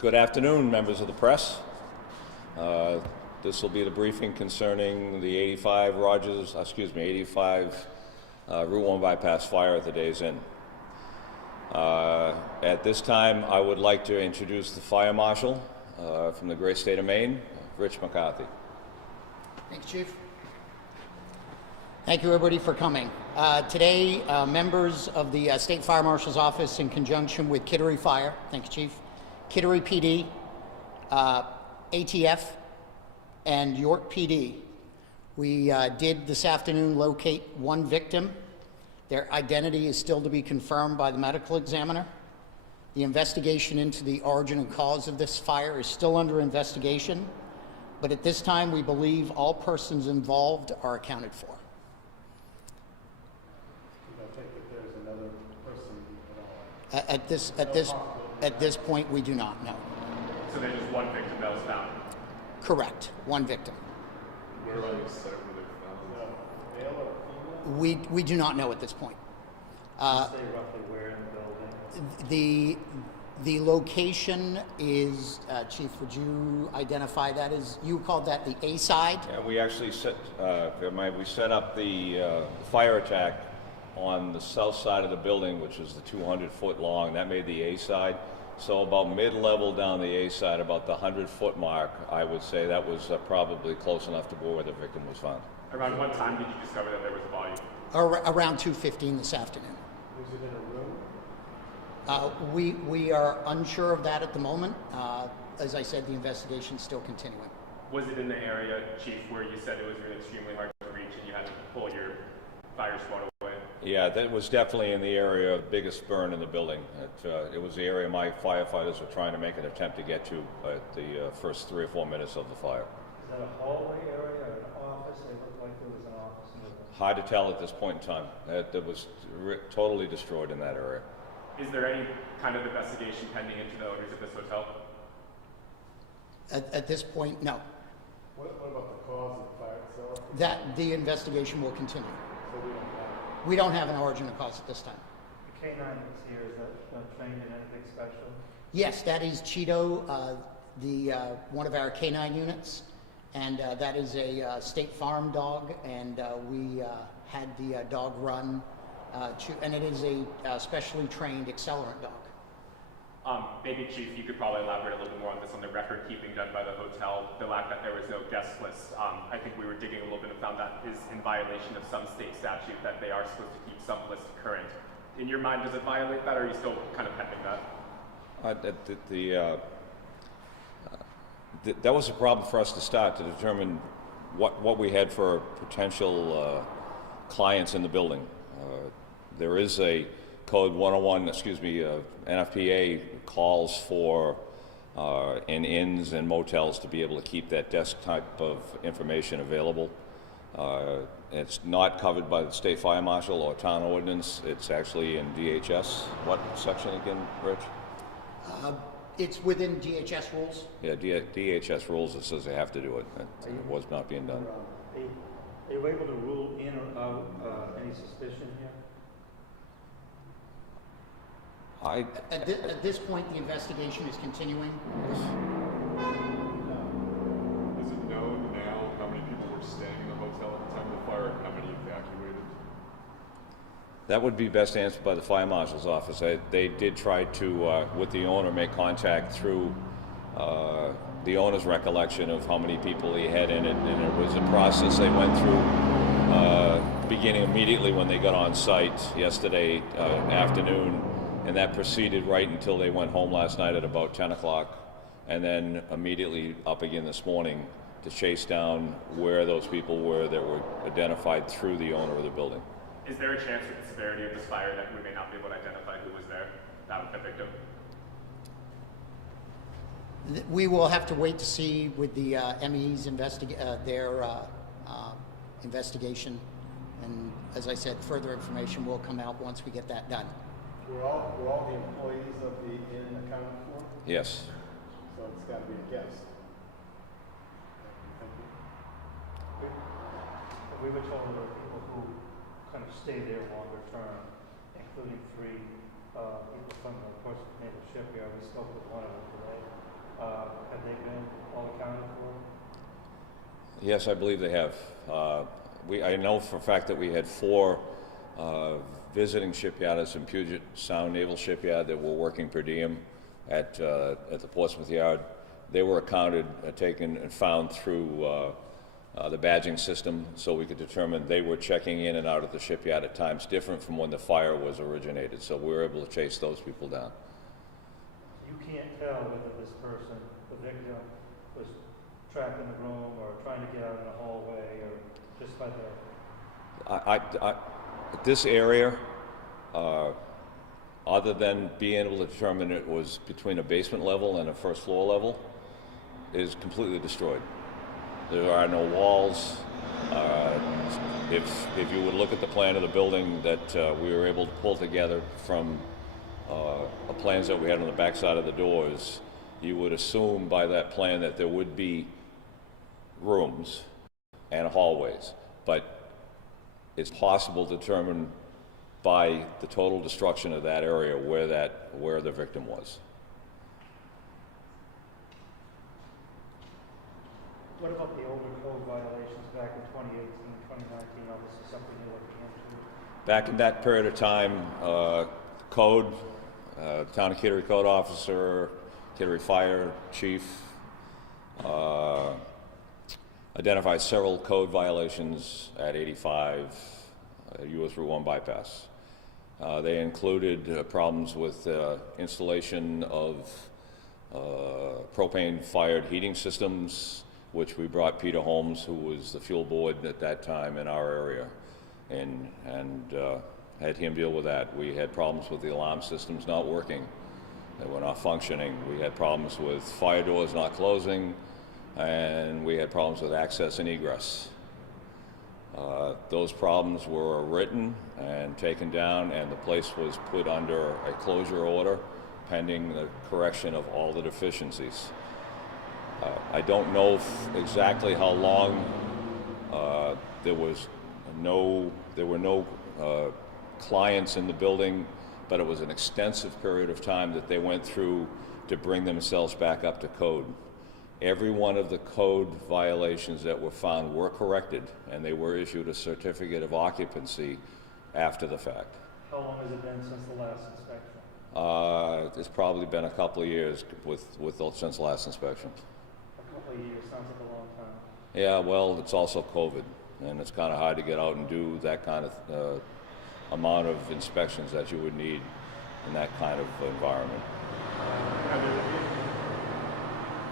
Good afternoon, members of the press. This will be the briefing concerning the 85 Route 1 bypass fire at the Days Inn. At this time, I would like to introduce the fire marshal from the great state of Maine, Rich McCarthy. Thanks, Chief. Thank you, everybody, for coming. Today, members of the State Fire Marshal's Office, in conjunction with Kittery Fire, thanks, Chief, Kittery PD, ATF, and York PD, we did this afternoon locate one victim. Their identity is still to be confirmed by the medical examiner. The investigation into the origin and cause of this fire is still under investigation, but at this time, we believe all persons involved are accounted for. At this point, we do not know. So there's just one victim that was found? Correct, one victim. Where are they set up with their male or female? We do not know at this point. Say roughly where in the building? The location is, Chief, would you identify that as, you called that the A side? Yeah, we actually set up the fire attack on the south side of the building, which is the 200-foot long. That made the A side. So about mid-level down the A side, about the 100-foot mark, I would say that was probably close enough to where the victim was found. Around what time did you discover that there was a body? Around 2:15 this afternoon. Was it in a room? We are unsure of that at the moment. As I said, the investigation is still continuing. Was it in the area, Chief, where you said it was really extremely hard to reach and you had to pull your fire squad away? Yeah, that was definitely in the area of biggest burn in the building. It was the area my firefighters were trying to make an attempt to get to at the first 3 or 4 minutes of the fire. Is that a hallway area or an office? It looked like there was an office in the... Hard to tell at this point in time. It was totally destroyed in that area. Is there any kind of investigation pending into the owners of this hotel? At this point, no. What about the cause of the fire itself? That the investigation will continue. So We don't have an origin of cause at this time. The K-9 that's here, is that trained in anything special? Yes, that is Cheeto, one of our K-9 units, and that is a State Farm dog, and we had the dog run, and it is a specially trained accelerant dog. Maybe, Chief, you could probably elaborate a little bit more on this, on the record keeping done by the hotel, the fact that there was no guest list. I think we were digging a little bit and found that is in violation of some state statute that they are supposed to keep some list current. In your mind, does it violate that, or are you still kind of pending that? That was a problem for us to start to determine what we had for potential clients in the building. There is a Code 101, NFPA calls for in inns and motels to be able to keep that desk type of information available. It's not covered by the state fire marshal or town ordinance. It's actually in DHS. What section again, Rich? It's within DHS rules. Yeah, DHS rules. It says they have to do it. It was not being done. Are you able to rule in or out any suspicion here? At this point, the investigation is continuing. Is it known now how many people were staying in the hotel at the time of the fire and how many evacuated? That would be best answered by the fire marshal's office. They did try to, with the owner, make contact through the owner's recollection of how many people he had in it, and it was a process they went through beginning immediately when they got on site yesterday afternoon. And that proceeded right until they went home last night at about 10 o'clock, and then immediately up again this morning to chase down where those people were that were identified through the owner of the building. Is there a chance with the severity of this fire that we may not be able to identify who was there, the victim? We will have to wait to see with the ME's their investigation, and as I said, further information will come out once we get that done. Were all the employees of the inn accounted for? Yes. So it's got to be a guest. Thank you. We were told there were people who kind of stay there longer term, including 3 people from the naval shipyard. We spoke with one of them today. Have they been all accounted for? Yes, I believe they have. I know for a fact that we had 4 visiting shipyards in Puget Sound Naval Shipyard that were working per diem at the Portsmouth Yard. They were accounted, taken, and found through the badging system, so we could determine they were checking in and out of the shipyard at times different from when the fire was originated. So we were able to chase those people down. You can't tell whether this person, the victim, was trapped in the room or trying to get out in the hallway, or just by the... This area, other than being able to determine it was between a basement level and a first floor level, is completely destroyed. There are no walls. If you would look at the plan of the building that we were able to pull together from the plans that we had on the back side of the doors, you would assume by that plan that there would be rooms and hallways, but it's possible to determine by the total destruction of that area where the victim was. What about the older code violations back in 2018, 2019? Obviously something you're looking into. Back in that period of time, code, Town of Kittery Code Officer, Kittery Fire Chief, identified several code violations at 85 US Route 1 bypass. They included problems with installation of propane-fired heating systems, which we brought Peter Holmes, who was the fuel board at that time in our area, and had him deal with that. We had problems with the alarm systems not working. They were not functioning. We had problems with fire doors not closing, and we had problems with access and egress. Those problems were written and taken down, and the place was put under a closure order pending the correction of all the deficiencies. I don't know exactly how long there were no clients in the building, but it was an extensive period of time that they went through to bring themselves back up to code. Every one of the code violations that were found were corrected, and they were issued a certificate of occupancy after the fact. How long has it been since the last inspection? It's probably been a couple of years since the last inspection. A couple of years sounds like a long time. Yeah, well, it's also COVID, and it's kind of hard to get out and do that kind of amount of inspections that you would need in that kind of environment.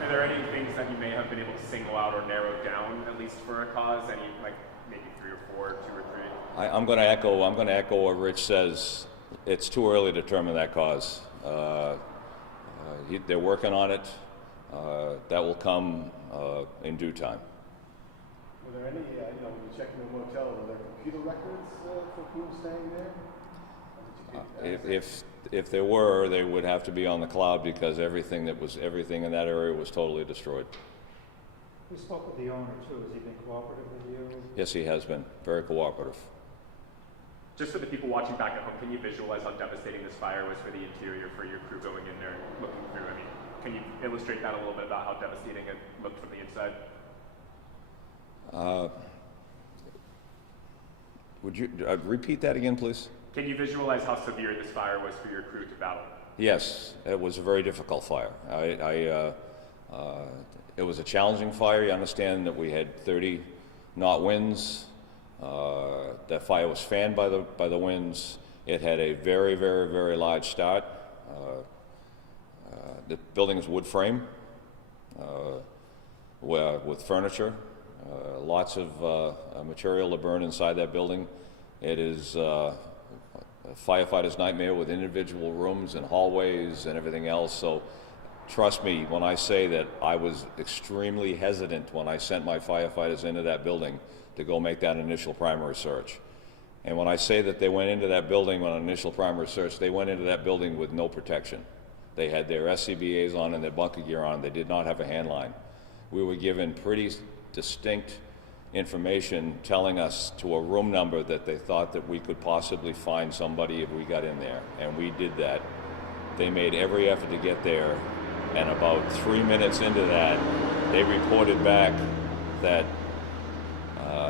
Are there any things that you may have been able to single out or narrow down, at least for a cause? Any, like maybe 3 or 4, 2 or 3? I'm going to echo what Rich says. It's too early to determine that cause. They're working on it. That will come in due time. Were there any, when you check in the motel, were there computer records for people staying there? If there were, they would have to be on the cloud because everything in that area was totally destroyed. We spoke with the owner too. Has he been cooperative with you? Yes, he has been. Very cooperative. Just for the people watching back at home, can you visualize how devastating this fire was for the interior, for your crew going in there and looking through? I mean, can you illustrate that a little bit about how devastating it looked from the inside? Would you repeat that again, please? Can you visualize how severe this fire was for your crew to battle? Yes, it was a very difficult fire. It was a challenging fire. You understand that we had 30 knot winds. That fire was fanned by the winds. It had a very, very, very large start. The building is wood frame with furniture. Lots of material to burn inside that building. It is a firefighter's nightmare with individual rooms and hallways and everything else. So trust me when I say that I was extremely hesitant when I sent my firefighters into that building to go make that initial primary search. And when I say that they went into that building on an initial primary search, they went into that building with no protection. They had their SCBAs on and their bunker gear on. They did not have a handline. We were given pretty distinct information telling us to a room number that they thought that we could possibly find somebody if we got in there, and we did that. They made every effort to get there, And about 3 minutes into that, they reported back that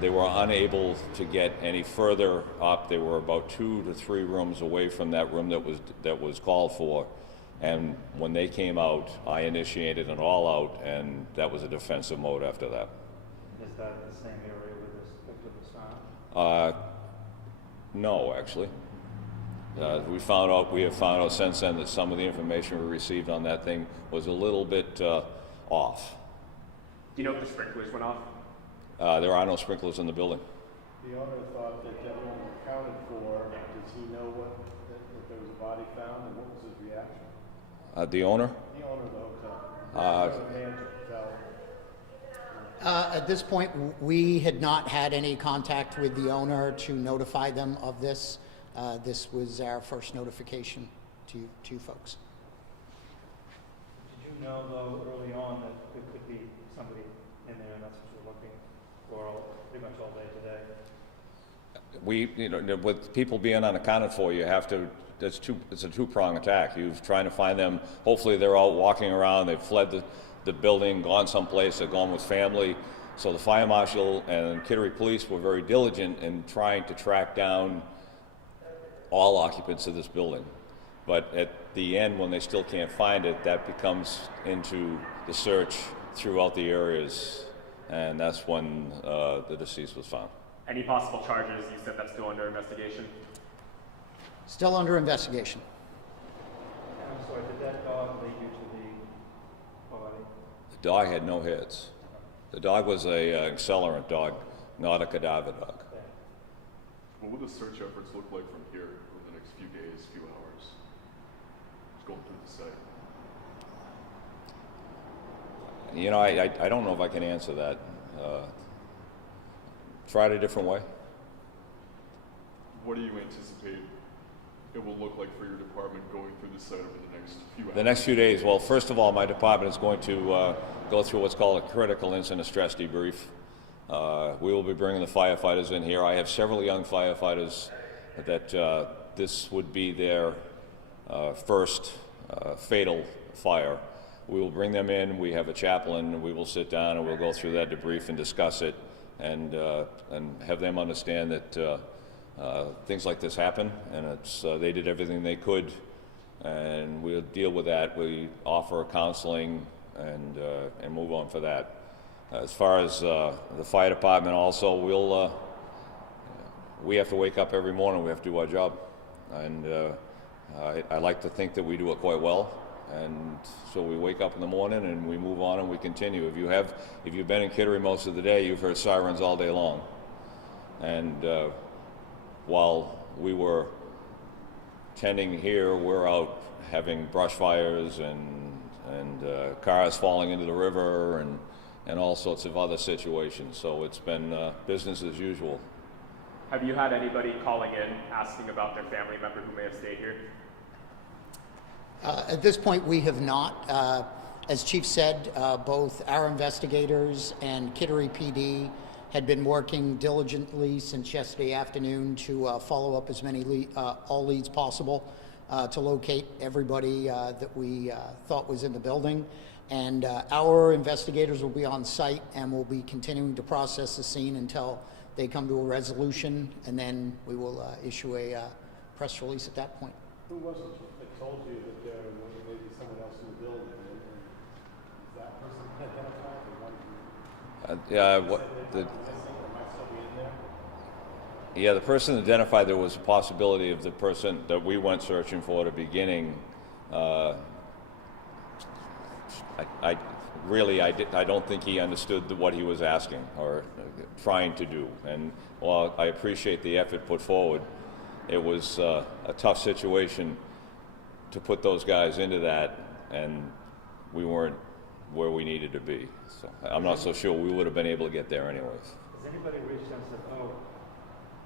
they were unable to get any further up. They were about 2 to 3 rooms away from that room that was called for. And when they came out, I initiated an all-out, and that was a defensive mode after that. Is that the same area where this victim was found? No, actually. We have found out since then that some of the information we received on that thing was a little bit off. Do you know if the sprinklers went off? There are no sprinklers in the building. The owner thought that everyone was accounted for. Does he know that there was a body found, and what was his reaction? The owner? The owner of the hotel. The manager of the hotel. At this point, we had not had any contact with the owner to notify them of this. This was our first notification to you folks. Did you know, though, early on that there could be somebody in there, and that's what you're looking for pretty much all day today? With people being unaccounted for, you have to. It's a two-prong attack. You're trying to find them. Hopefully, they're out walking around. They've fled the building, gone someplace. They're gone with family. So the fire marshal and Kittery police were very diligent in trying to track down all occupants of this building. But at the end, when they still can't find it, that becomes into the search throughout the areas, and that's when the deceased was found. Any possible charges? You said that's still under investigation. Still under investigation. I'm sorry, did that dog lead you to the body? The dog had no hits. The dog was a accelerant dog, not a cadaver dog. What will the search efforts look like from here over the next few days, few hours? Just going through the site. I don't know if I can answer that. Try it a different way. What do you anticipate it will look like for your department going through the site over the next few hours? The next few days, well, first of all, my department is going to go through what's called a critical incident stress debrief. We will be bringing the firefighters in here. I have several young firefighters that this would be their first fatal fire. We will bring them in. We have a chaplain. We will sit down and we'll go through that debrief and discuss it, and have them understand that things like this happen, and they did everything they could, and we'll deal with that. We offer counseling and move on for that. As far as the fire department, also, we have to wake up every morning. We have to do our job, and I like to think that we do it quite well. And so we wake up in the morning and we move on and we continue. If you've been in Kittery most of the day, you've heard sirens all day long. And while we were tending here, we're out having brush fires and cars falling into the river and all sorts of other situations. So it's been business as usual. Have you had anybody calling in asking about their family member who may have stayed here? At this point, we have not. As Chief said, both our investigators and Kittery PD had been working diligently since yesterday afternoon to follow up as many all leads possible to locate everybody that we thought was in the building. And our investigators will be on site and will be continuing to process the scene until they come to a resolution, and then we will issue a press release at that point. Who was it that told you that there may be someone else in the building? And is that person identified? The person identified there was a possibility of the person that we went searching for at the beginning. I don't think he understood what he was asking or trying to do. And while I appreciate the effort put forward, it was a tough situation to put those guys into that, and we weren't where we needed to be. So I'm not so sure we would have been able to get there anyways. Has anybody reached out and said, oh,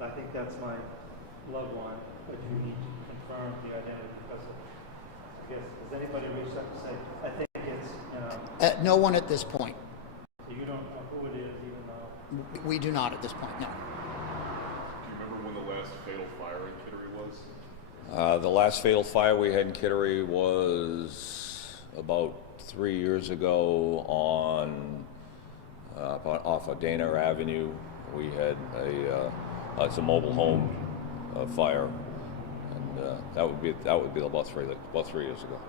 I think that's my loved one, but you need to confirm the identity because of, I guess, has anybody reached out and said, I think it's, No one at this point. You don't know who it is, even though? We do not at this point, no. Do you remember when the last fatal fire in Kittery was? The last fatal fire we had in Kittery was about 3 years ago on off of Dana Avenue. We had it's a mobile home fire, and that would be about 3 years ago.